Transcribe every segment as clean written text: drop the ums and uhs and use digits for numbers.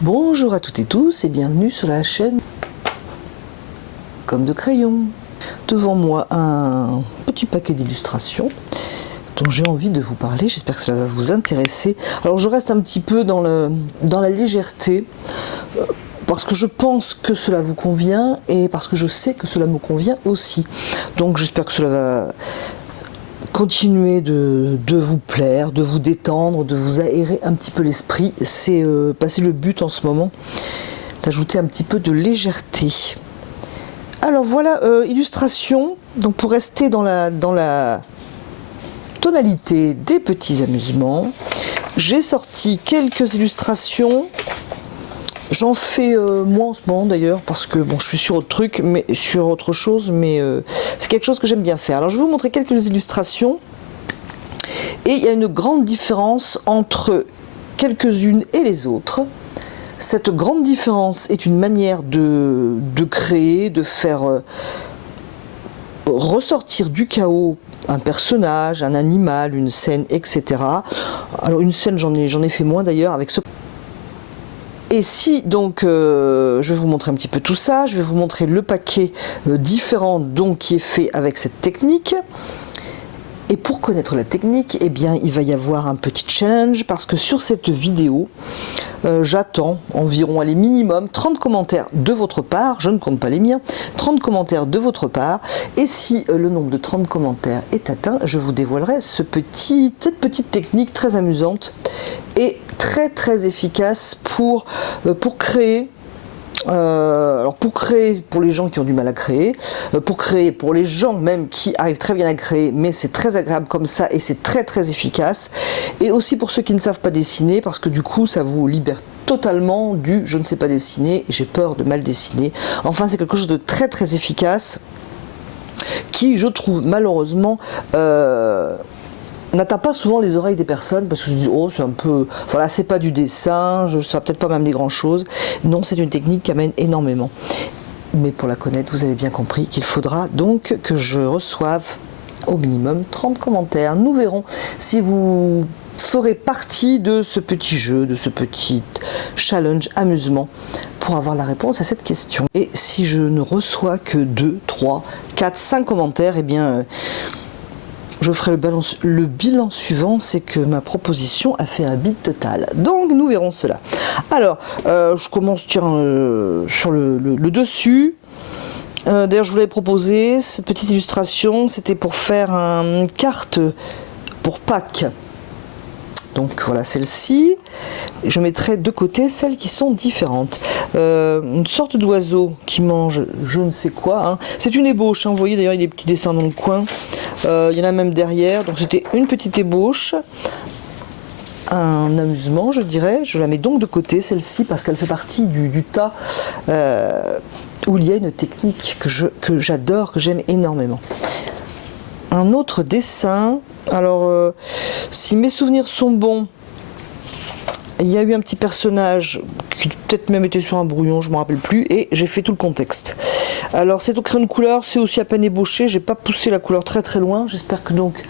Bonjour à toutes et tous et bienvenue sur la chaîne Comme de Crayon. Devant moi un petit paquet d'illustrations dont j'ai envie de vous parler, j'espère que cela va vous intéresser. Alors je reste un petit peu dans la légèreté parce que je pense que cela vous convient et parce que je sais que cela me convient aussi. Donc j'espère que cela va continuer de vous plaire, de vous détendre, de vous aérer un petit peu l'esprit. C'est passer le but en ce moment, d'ajouter un petit peu de légèreté. Alors voilà, illustration, donc pour rester dans la tonalité des petits amusements, j'ai sorti quelques illustrations. J'en fais moins en ce moment d'ailleurs, parce que bon, je suis sur autre truc, mais sur autre chose, mais c'est quelque chose que j'aime bien faire. Alors je vais vous montrer quelques illustrations, et il y a une grande différence entre quelques-unes et les autres. Cette grande différence est une manière de créer, de faire ressortir du chaos un personnage, un animal, une scène, etc. Alors une scène, j'en ai fait moins d'ailleurs avec ce... Et si donc je vais vous montrer un petit peu tout ça, je vais vous montrer le paquet différent donc qui est fait avec cette technique. Et pour connaître la technique, eh bien, il va y avoir un petit challenge parce que sur cette vidéo, j'attends environ, allez, minimum 30 commentaires de votre part, je ne compte pas les miens, 30 commentaires de votre part, et si le nombre de 30 commentaires est atteint, je vous dévoilerai cette petite technique très amusante et très efficace pour créer. Alors pour créer pour les gens qui ont du mal à créer, pour créer pour les gens même qui arrivent très bien à créer, mais c'est très agréable comme ça et c'est très efficace, et aussi pour ceux qui ne savent pas dessiner, parce que du coup ça vous libère totalement du je ne sais pas dessiner, j'ai peur de mal dessiner. Enfin c'est quelque chose de très efficace qui, je trouve, malheureusement n'atteint pas souvent les oreilles des personnes, parce que je dis oh c'est un peu, voilà, c'est pas du dessin, ça va peut-être pas m'amener grand chose. Non, c'est une technique qui amène énormément, mais pour la connaître, vous avez bien compris qu'il faudra donc que je reçoive au minimum 30 commentaires. Nous verrons si vous ferez partie de ce petit jeu, de ce petit challenge amusement pour avoir la réponse à cette question. Et si je ne reçois que 2, 3, 4, 5 commentaires, eh bien je ferai le bilan suivant, c'est que ma proposition a fait un bide total. Donc nous verrons cela. Alors, je commence sur le dessus. D'ailleurs, je vous l'avais proposé, cette petite illustration, c'était pour faire une carte pour Pâques. Donc voilà celle-ci. Je mettrai de côté celles qui sont différentes. Une sorte d'oiseau qui mange je ne sais quoi. Hein. C'est une ébauche, hein. Vous voyez d'ailleurs il y a des petits dessins dans le coin. Il y en a même derrière. Donc c'était une petite ébauche. Un amusement, je dirais. Je la mets donc de côté, celle-ci, parce qu'elle fait partie du tas où il y a une technique que j'adore, que j'aime énormément. Un autre dessin. Alors, si mes souvenirs sont bons, il y a eu un petit personnage qui peut-être même était sur un brouillon, je ne me rappelle plus, et j'ai fait tout le contexte. Alors, c'est au crayon de couleur, c'est aussi à peine ébauché, j'ai pas poussé la couleur très loin, j'espère que donc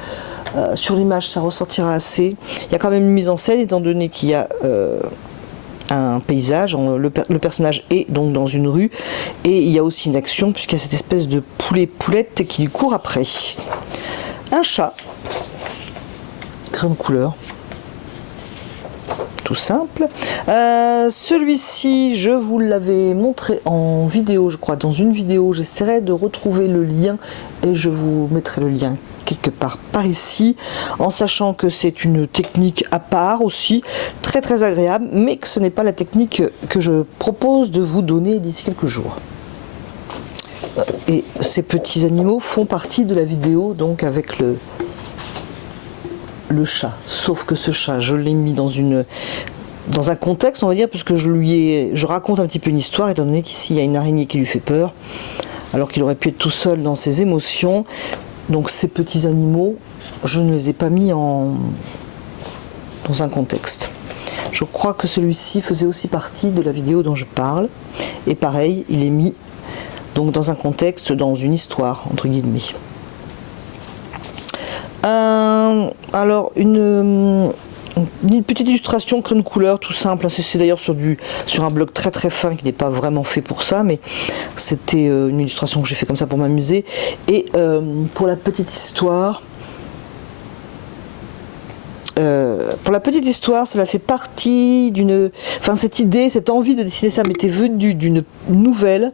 sur l'image ça ressortira assez. Il y a quand même une mise en scène, étant donné qu'il y a un paysage, le personnage est donc dans une rue, et il y a aussi une action, puisqu'il y a cette espèce de poulette qui lui court après. Un chat, crayon de couleur, tout simple. Celui-ci, je vous l'avais montré en vidéo, je crois, dans une vidéo. J'essaierai de retrouver le lien et je vous mettrai le lien quelque part par ici, en sachant que c'est une technique à part aussi, très agréable, mais que ce n'est pas la technique que je propose de vous donner d'ici quelques jours. Et ces petits animaux font partie de la vidéo, donc avec le chat. Sauf que ce chat, je l'ai mis dans un contexte, on va dire, parce que je raconte un petit peu une histoire, étant donné qu'ici il y a une araignée qui lui fait peur, alors qu'il aurait pu être tout seul dans ses émotions. Donc ces petits animaux, je ne les ai pas mis dans un contexte. Je crois que celui-ci faisait aussi partie de la vidéo dont je parle. Et pareil, il est mis donc dans un contexte, dans une histoire, entre guillemets. Alors, une Une petite illustration crayon de couleur tout simple, hein. C'est d'ailleurs sur un bloc très très fin qui n'est pas vraiment fait pour ça, mais c'était une illustration que j'ai fait comme ça pour m'amuser. Et pour la petite histoire, cela fait partie d'une... Enfin, cette idée, cette envie de dessiner ça m'était venue d'une nouvelle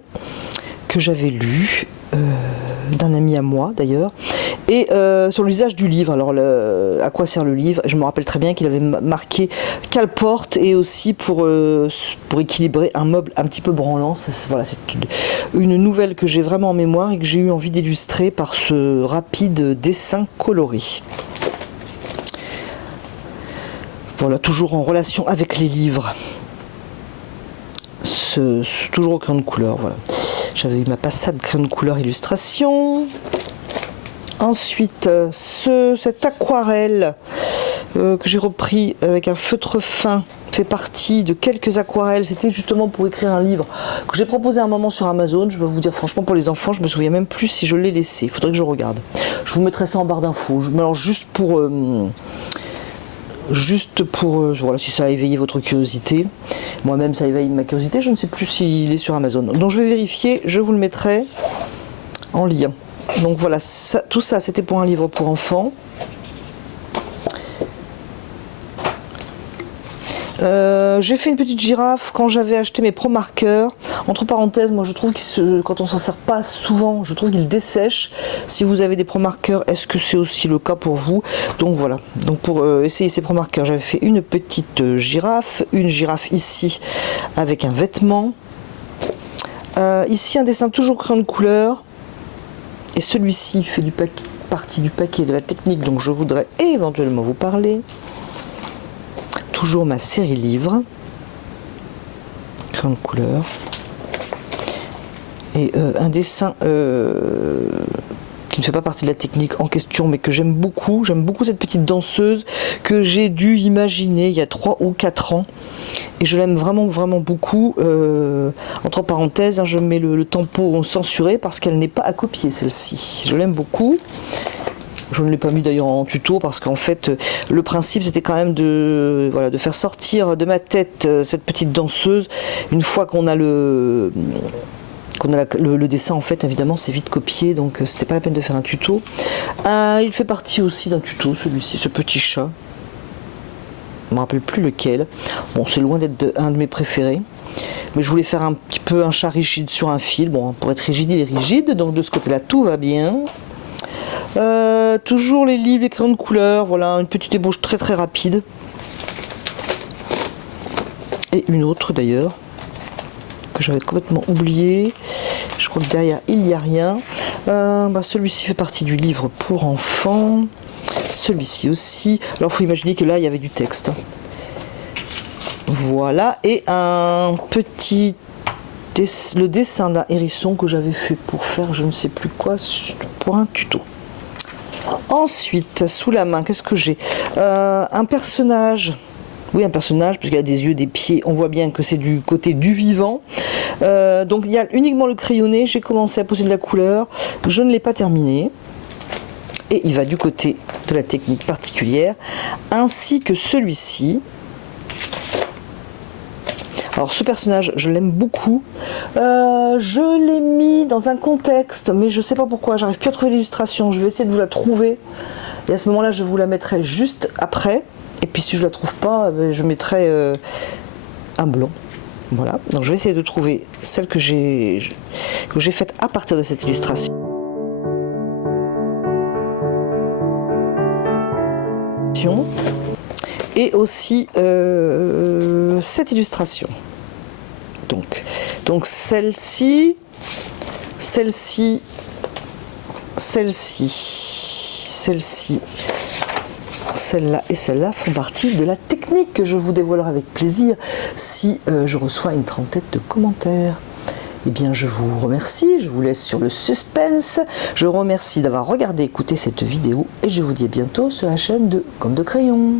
que j'avais lue, d'un ami à moi d'ailleurs, et sur l'usage du livre. Alors, à quoi sert le livre? Je me rappelle très bien qu'il avait marqué quelle porte, et aussi pour équilibrer un meuble un petit peu branlant. Voilà, c'est une nouvelle que j'ai vraiment en mémoire et que j'ai eu envie d'illustrer par ce rapide dessin coloré. Voilà, toujours en relation avec les livres. Toujours au crayon de couleur, voilà. J'avais eu ma passade crayon de couleur illustration. Ensuite, cette aquarelle que j'ai repris avec un feutre fin fait partie de quelques aquarelles. C'était justement pour écrire un livre que j'ai proposé à un moment sur Amazon. Je vais vous dire franchement, pour les enfants, je me souviens même plus si je l'ai laissé. Il faudrait que je regarde. Je vous mettrai ça en barre d'infos. Alors juste pour voilà, si ça a éveillé votre curiosité. Moi-même, ça éveille ma curiosité. Je ne sais plus s'il est sur Amazon. Donc je vais vérifier. Je vous le mettrai en lien. Donc voilà, tout ça, c'était pour un livre pour enfants. J'ai fait une petite girafe quand j'avais acheté mes Pro Marqueurs. Entre parenthèses, moi je trouve que quand on s'en sert pas souvent, je trouve qu'ils dessèchent. Si vous avez des Pro Marqueurs, est-ce que c'est aussi le cas pour vous? Donc voilà, donc pour essayer ces Pro Marqueurs, j'avais fait une petite girafe, une girafe ici avec un vêtement. Ici un dessin toujours crayon de couleur. Et celui-ci fait partie du paquet de la technique dont je voudrais éventuellement vous parler. Toujours ma série livre, crayon de couleur. Et un dessin qui ne fait pas partie de la technique en question, mais que j'aime beaucoup. J'aime beaucoup cette petite danseuse que j'ai dû imaginer il y a 3 ou 4 ans. Et je l'aime vraiment, vraiment beaucoup. Entre parenthèses, hein, je mets le tempo censuré parce qu'elle n'est pas à copier, celle-ci. Je l'aime beaucoup. Je ne l'ai pas mis d'ailleurs en tuto parce qu'en fait, le principe, c'était quand même de faire sortir de ma tête cette petite danseuse. Une fois qu'on a le dessin, en fait, évidemment, c'est vite copié, donc c'était pas la peine de faire un tuto. Il fait partie aussi d'un tuto, celui-ci, ce petit chat. Je ne me rappelle plus lequel. Bon, c'est loin d'être un de mes préférés. Mais je voulais faire un petit peu un chat rigide sur un fil. Bon, pour être rigide, il est rigide, donc de ce côté-là, tout va bien. Toujours les livres, les crayons de couleur. Voilà, une petite ébauche très très rapide. Et une autre d'ailleurs, que j'avais complètement oublié. Je crois que derrière il n'y a rien. Celui-ci fait partie du livre pour enfants. Celui-ci aussi. Alors il faut imaginer que là il y avait du texte. Voilà. Et un petit le dessin d'un hérisson que j'avais fait pour faire je ne sais plus quoi, pour un tuto. Ensuite, sous la main, qu'est-ce que j'ai? Un personnage. Oui, un personnage, parce qu'il a des yeux, des pieds, on voit bien que c'est du côté du vivant. Donc il y a uniquement le crayonné, j'ai commencé à poser de la couleur, je ne l'ai pas terminé. Et il va du côté de la technique particulière, ainsi que celui-ci. Alors ce personnage, je l'aime beaucoup. Je l'ai mis dans un contexte, mais je ne sais pas pourquoi, j'arrive plus à trouver l'illustration. Je vais essayer de vous la trouver. Et à ce moment-là, je vous la mettrai juste après. Et puis si je la trouve pas, je mettrai un blanc. Voilà. Donc je vais essayer de trouver celle que j'ai faite à partir de cette illustration. Et aussi cette illustration. Donc celle-ci, celle-ci, celle-ci, celle-ci, celle-là et celle-là font partie de la technique que je vous dévoilerai avec plaisir si je reçois une trentaine de commentaires. Eh bien, je vous remercie, je vous laisse sur le suspense. Je vous remercie d'avoir regardé, écouté cette vidéo et je vous dis à bientôt sur la chaîne de Comme de Crayon.